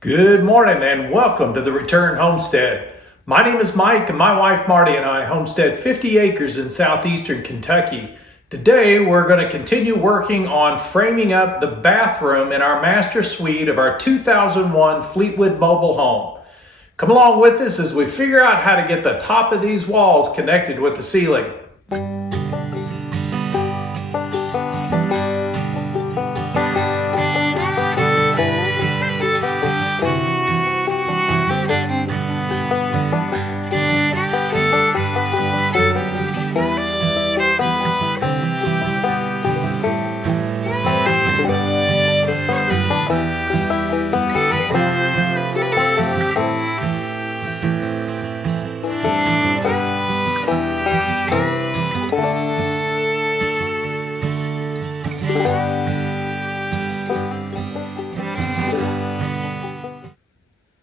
Good morning and welcome to the Return Homestead. My name is Mike and my wife Marty and I homestead 50 acres in southeastern Kentucky. Today we're going to continue working on framing up the bathroom in our master suite of our 2001 Fleetwood mobile home. Come along with us as we figure out how to get the top of these walls connected with the ceiling.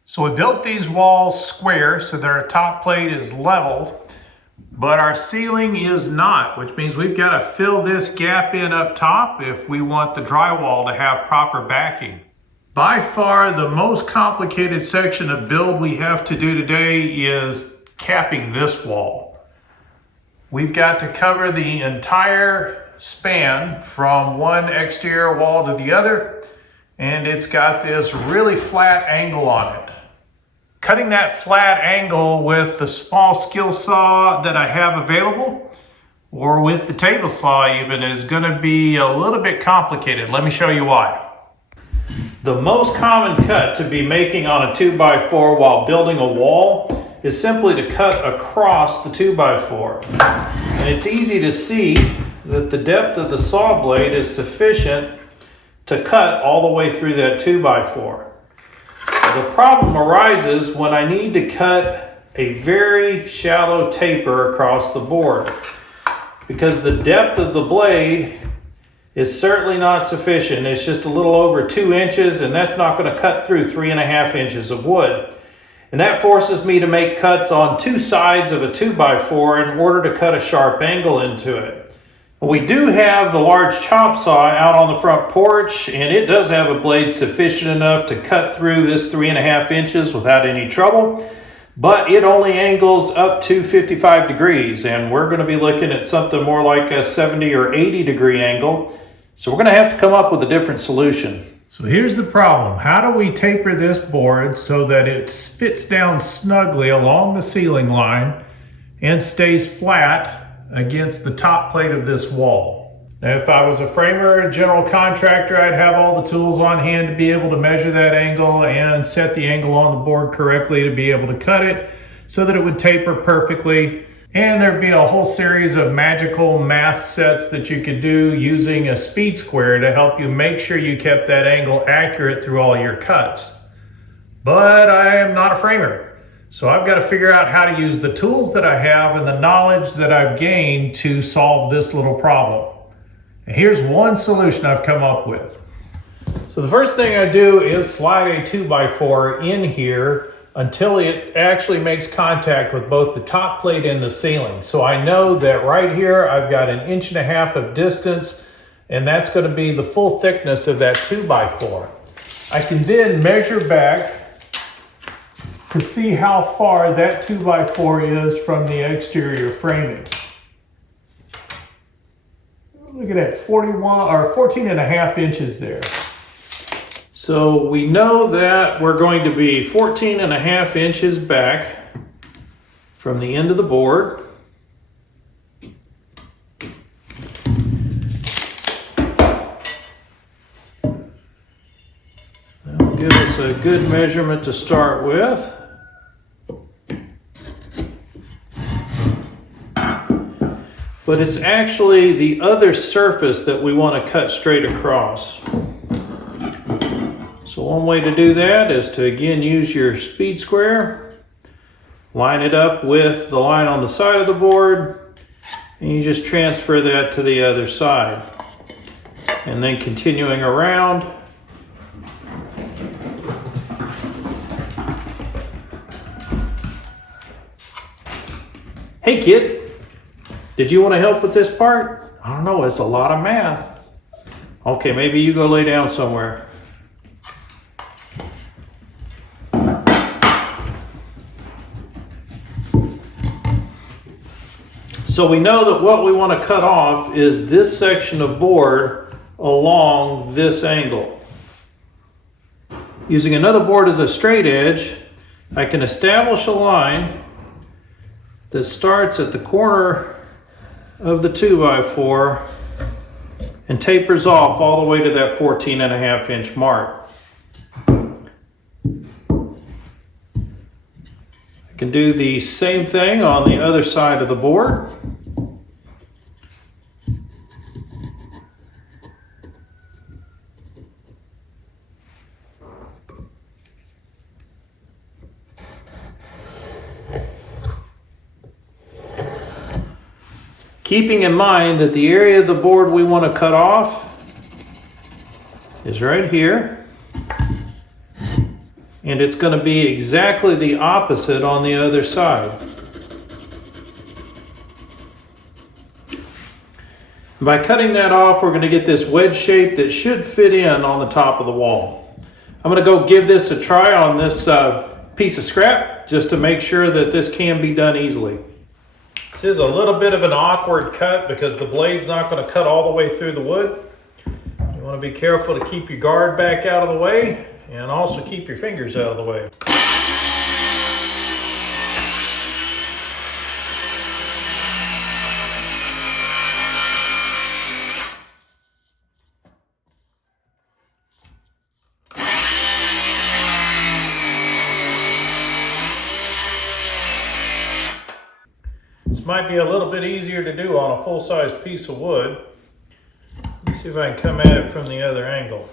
So we built these walls square so that our top plate is level, but our ceiling is not, which means we've got to fill this gap in up top if we want the drywall to have proper backing. By far the most complicated section of build we have to do today is capping this wall. We've got to cover the entire span from one exterior wall to the other, and it's got this really flat angle on it. Cutting that flat angle with the small skill saw that I have available, or with the table saw even, is going to be a little bit complicated. Let me show you why. The most common cut to be making on a 2x4 while building a wall is simply to cut across the 2x4. And it's easy to see that the depth of the saw blade is sufficient to cut all the way through that 2x4. The problem arises when I need to cut a very shallow taper across the board, because the depth of the blade is certainly not sufficient. It's just a little over 2 inches, and that's not going to cut through 3.5 inches of wood. And that forces me to make cuts on two sides of a 2x4 in order to cut a sharp angle into it. We do have the large chop saw out on the front porch, and it does have a blade sufficient enough to cut through this 3.5 inches without any trouble, but it only angles up to 55 degrees, and we're going to be looking at something more like a 70 or 80 degree angle. So we're going to have to come up with a different solution. So here's the problem. How do we taper this board so that it fits down snugly along the ceiling line and stays flat against the top plate of this wall? Now, if I was a framer or a general contractor, I'd have all the tools on hand to be able to measure that angle and set the angle on the board correctly to be able to cut it so that it would taper perfectly. And there'd be a whole series of magical math sets that you could do using a speed square to help you make sure you kept that angle accurate through all your cuts. But I am not a framer. So I've got to figure out how to use the tools that I have and the knowledge that I've gained to solve this little problem. And here's one solution I've come up with. So the first thing I do is slide a 2x4 in here until it actually makes contact with both the top plate and the ceiling. So I know that right here I've got 1.5 inches of distance, and that's going to be the full thickness of that 2x4. I can then measure back to see how far that 2x4 is from the exterior framing. Look at that, 14.5 inches there. So we know that we're going to be 14.5 inches back from the end of the board. That'll give us a good measurement to start with. But it's actually the other surface that we want to cut straight across. So one way to do that is to again use your speed square, line it up with the line on the side of the board, and you just transfer that to the other side. And then continuing around, hey kid, did you want to help with this part? I don't know, it's a lot of math. Okay, maybe you go lay down somewhere. So we know that what we want to cut off is this section of board along this angle. Using another board as a straight edge, I can establish a line that starts at the corner of the 2x4 and tapers off all the way to that 14.5-inch mark. I can do the same thing on the other side of the board. Keeping in mind that the area of the board we want to cut off is right here. And it's going to be exactly the opposite on the other side. By cutting that off, we're going to get this wedge shape that should fit in on the top of the wall. I'm going to go give this a try on this piece of scrap just to make sure that this can be done easily. This is a little bit of an awkward cut because the blade's not going to cut all the way through the wood. You want to be careful to keep your guard back out of the way and also keep your fingers out of the way. This might be a little bit easier to do on a full-size piece of wood. Let's see if I can come at it from the other angle.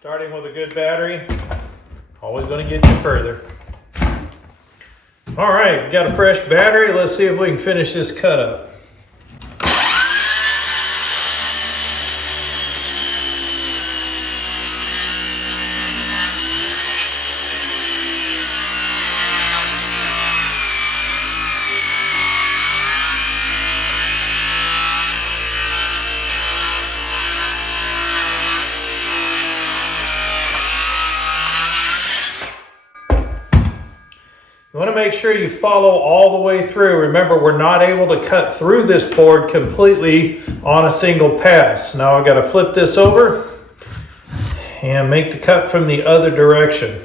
Starting with a good battery, always going to get you further. All right, got a fresh battery. Let's see if we can finish this cut up. You want to make sure you follow all the way through. Remember, we're not able to cut through this board completely on a single pass. Now I've got to flip this over and make the cut from the other direction.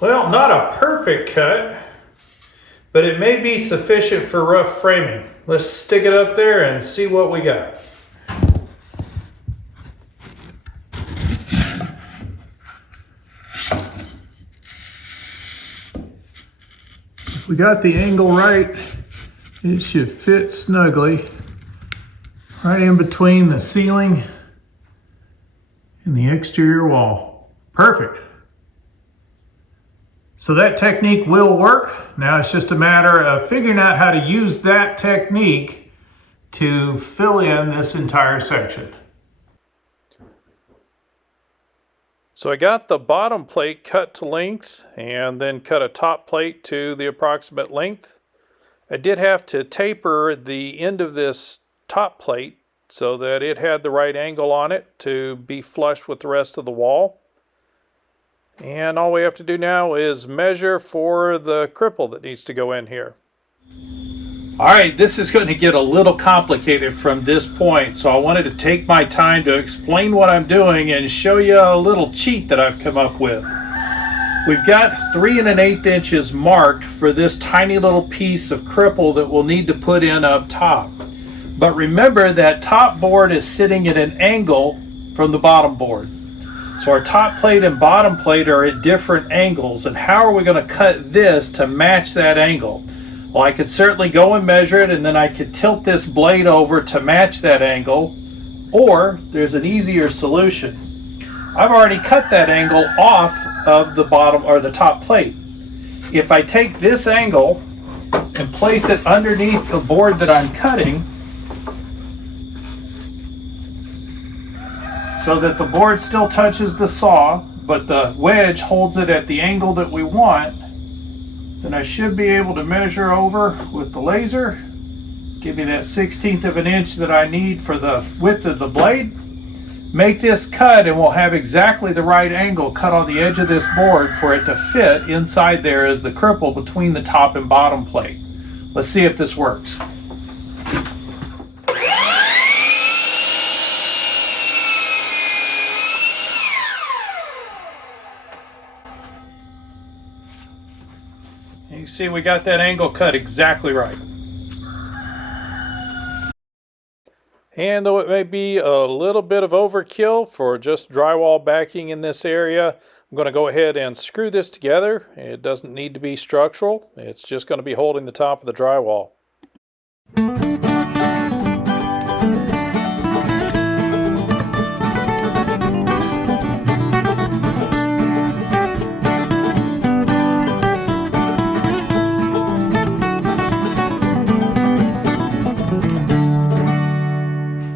Well, not a perfect cut, but it may be sufficient for rough framing. Let's stick it up there and see what we got. If we got the angle right, it should fit snugly right in between the ceiling and the exterior wall. Perfect. So that technique will work. Now it's just a matter of figuring out how to use that technique to fill in this entire section. So I got the bottom plate cut to length and then cut a top plate to the approximate length. I did have to taper the end of this top plate so that it had the right angle on it to be flush with the rest of the wall. And all we have to do now is measure for the cripple that needs to go in here. All right, this is going to get a little complicated from this point, so I wanted to take my time to explain what I'm doing and show you a little cheat that I've come up with. We've got 3 1/8 inches marked for this tiny little piece of cripple that we'll need to put in up top. But remember that top board is sitting at an angle from the bottom board. So our top plate and bottom plate are at different angles, and how are we going to cut this to match that angle? Well, I could certainly go and measure it, and then I could tilt this blade over to match that angle, or there's an easier solution. I've already cut that angle off of the bottom or the top plate. If I take this angle and place it underneath the board that I'm cutting, so that the board still touches the saw, but the wedge holds it at the angle that we want, then I should be able to measure over with the laser, give me that 1/16 of an inch that I need for the width of the blade, make this cut, and we'll have exactly the right angle cut on the edge of this board for it to fit inside there as the cripple between the top and bottom plate. Let's see if this works. You can see we got that angle cut exactly right. And though it may be a little bit of overkill for just drywall backing in this area, I'm going to go ahead and screw this together. It doesn't need to be structural. It's just going to be holding the top of the drywall.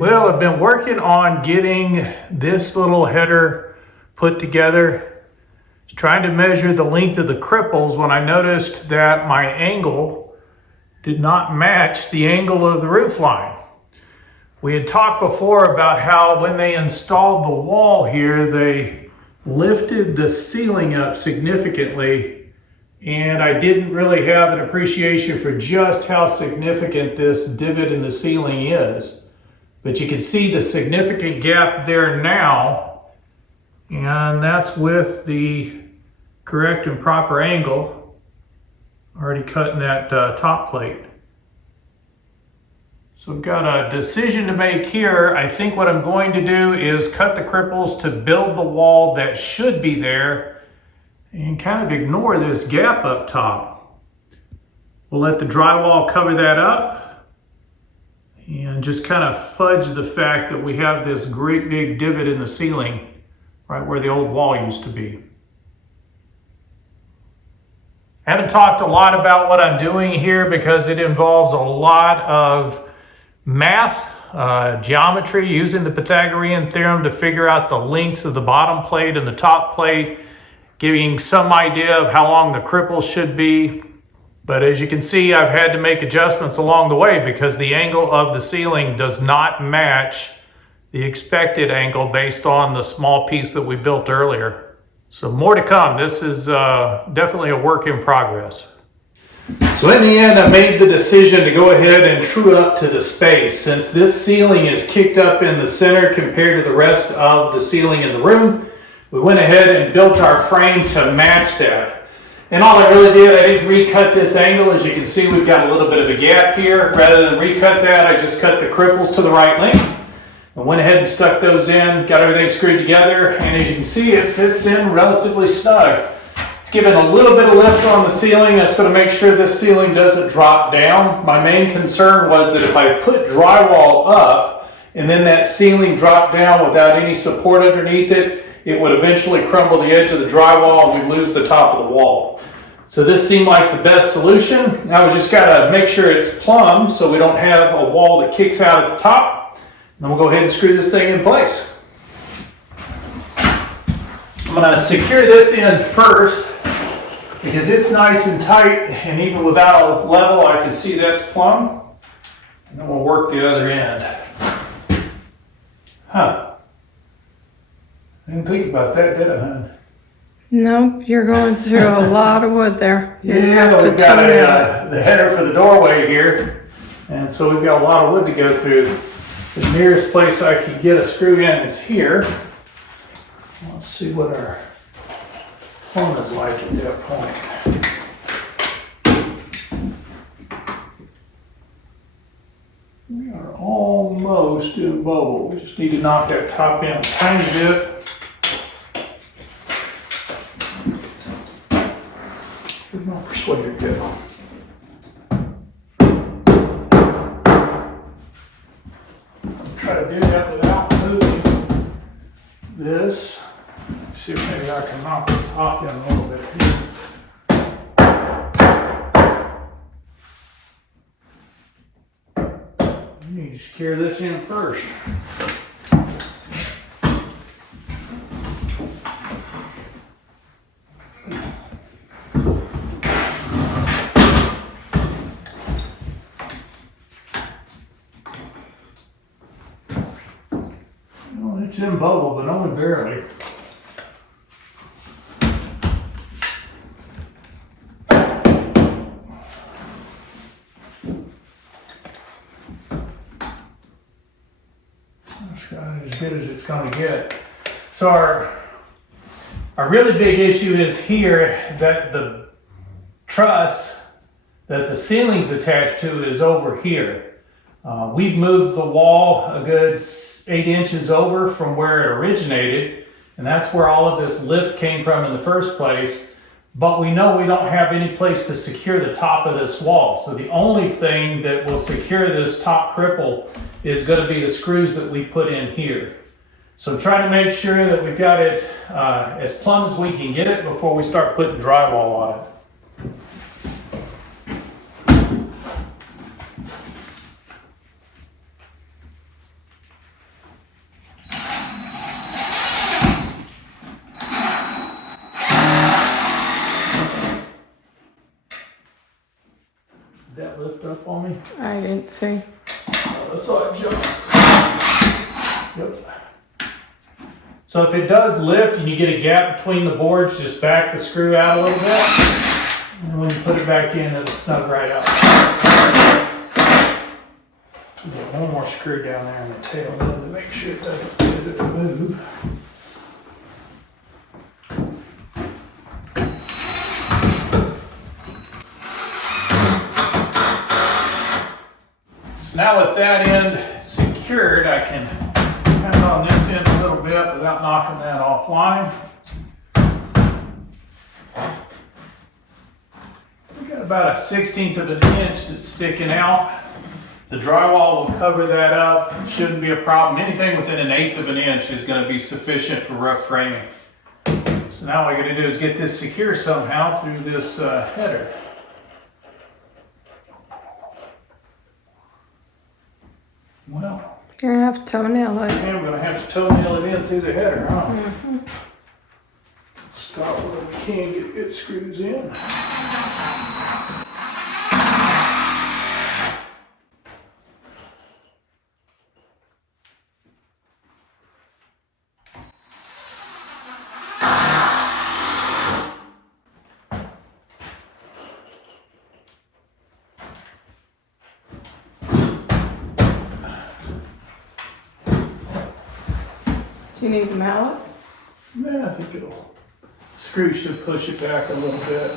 Well, I've been working on getting this little header put together, trying to measure the length of the cripples when I noticed that my angle did not match the angle of the roof line. We had talked before about how when they installed the wall here, they lifted the ceiling up significantly, and I didn't really have an appreciation for just how significant this divot in the ceiling is. But you can see the significant gap there now, and that's with the correct and proper angle, already cutting that top plate. So we've got a decision to make here. I think what I'm going to do is cut the cripples to build the wall that should be there and kind of ignore this gap up top. We'll let the drywall cover that up and just kind of fudge the fact that we have this great big divot in the ceiling right where the old wall used to be. I haven't talked a lot about what I'm doing here because it involves a lot of math, geometry, using the Pythagorean theorem to figure out the lengths of the bottom plate and the top plate, giving some idea of how long the cripples should be. But as you can see, I've had to make adjustments along the way because the angle of the ceiling does not match the expected angle based on the small piece that we built earlier. So more to come. This is definitely a work in progress. So in the end, I made the decision to go ahead and true up to the space. Since this ceiling is kicked up in the center compared to the rest of the ceiling in the room, we went ahead and built our frame to match that. And all I really did, I didn't recut this angle. As you can see, we've got a little bit of a gap here. Rather than recut that, I just cut the cripples to the right length and went ahead and stuck those in, got everything screwed together, and as you can see, it fits in relatively snug. It's given a little bit of lift on the ceiling. That's going to make sure this ceiling doesn't drop down. My main concern was that if I put drywall up and then that ceiling dropped down without any support underneath it, it would eventually crumble the edge of the drywall and we'd lose the top of the wall. So this seemed like the best solution. Now we just got to make sure it's plumb so we don't have a wall that kicks out at the top. And then we'll go ahead and screw this thing in place. I'm going to secure this in first because it's nice and tight, and even without a level I can see that's plumb. And then we'll work the other end. Huh. I didn't think about that, did I, hon? No, you're going through a lot of wood there. You Yeah, have to we've got tone it up. the header for the doorway here, and so we've got a lot of wood to go through. The nearest place I could get a screw in is here. Let's see what fun is like at that point. We are almost in bubble. We just need to knock that top in a tiny bit. Where'd my persuader go? Try to do that without moving this. See if maybe I can knock the top in a little bit here. You need to secure this in first. Well, it's in bubble, but only barely. As good as it's going to get. So our really big issue is here that the truss that the ceiling's attached to is over here. We've moved the wall a good 8 inches over from where it originated, and that's where all of this lift came from in the first place. But we know we don't have any place to secure the top of this wall. So the only thing that will secure this top cripple is going to be the screws that we put in here. So I'm trying to make sure that we've got it as plumb as we can get it before we start putting drywall on it. Did that lift up on me? I didn't see. I saw it jump. Yep. So if it does lift and you get a gap between the boards, just back the screw out a little bit. And when you put it back in, it'll snug right out. Get one more screw down there in the tail end to make sure it doesn't move. So now with that end secured, I can pound on this end a little bit without knocking that offline. We've got about a 1/16 of an inch that's sticking out. The drywall will cover that up. It shouldn't be a problem. Anything within 1/8 of an inch is going to be sufficient for rough framing. So now what I got to do is get this secure somehow through this header. Well, You're gonna have to toenail it. yeah, we're going to have to toenail it in through the header, huh? Start where we can get good screws in. Do you need the mallet? Yeah, I think it'll, screw should push it back a little bit.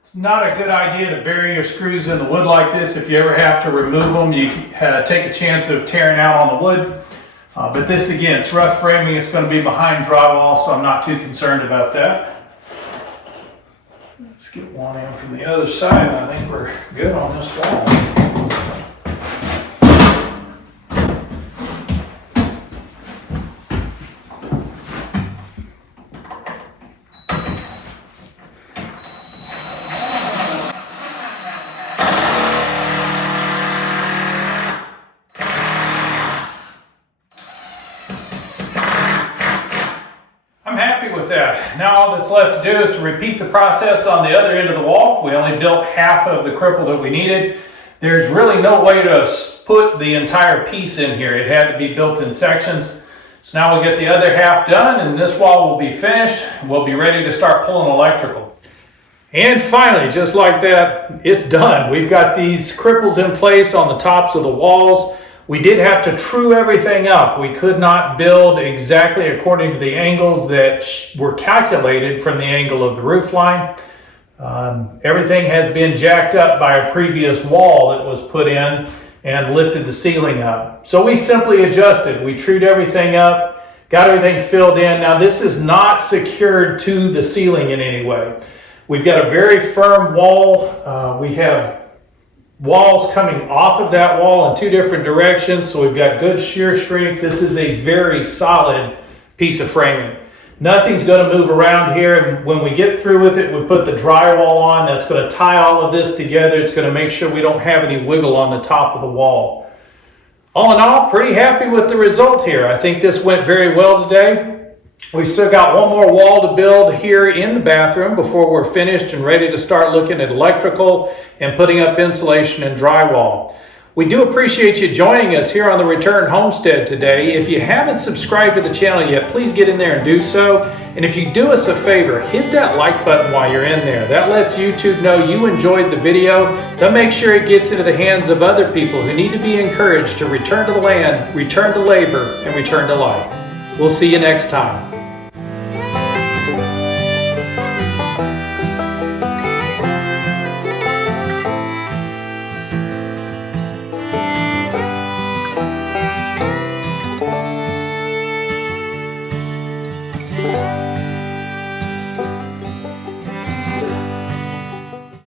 It's not a good idea to bury your screws in the wood like this. If you ever have to remove them, you take a chance of tearing out on the wood. But this, again, it's rough framing. It's going to be behind drywall, so I'm not too concerned about that. Let's get one in from the other side. I think we're good on this wall. With that. Now all that's left to do is to repeat the process on the other end of the wall. We only built half of the cripple that we needed. There's really no way to put the entire piece in here. It had to be built in sections. So now we'll get the other half done and this wall will be finished. We'll be ready to start pulling electrical. And finally, just like that, it's done. We've got these cripples in place on the tops of the walls. We did have to true everything up. We could not build exactly according to the angles that were calculated from the angle of the roof line. Everything has been jacked up by a previous wall that was put in and lifted the ceiling up. So we simply adjusted. We trued everything up, got everything filled in. Now this is not secured to the ceiling in any way. We've got a very firm wall. We have walls coming off of that wall in two different directions, so we've got good shear strength. This is a very solid piece of framing. Nothing's going to move around here, and when we get through with it, we put the drywall on. That's going to tie all of this together. It's going to make sure we don't have any wiggle on the top of the wall. All in all, pretty happy with the result here. I think this went very well today. We've still got one more wall to build here in the bathroom before we're finished and ready to start looking at electrical and putting up insulation and drywall. We do appreciate you joining us here on the Return Homestead today. If you haven't subscribed to the channel yet, please get in there and do so. And if you do us a favor, hit that like button while you're in there. That lets YouTube know you enjoyed the video. That makes sure it gets into the hands of other people who need to be encouraged to return to the land, return to labor, and return to life. We'll see you next time.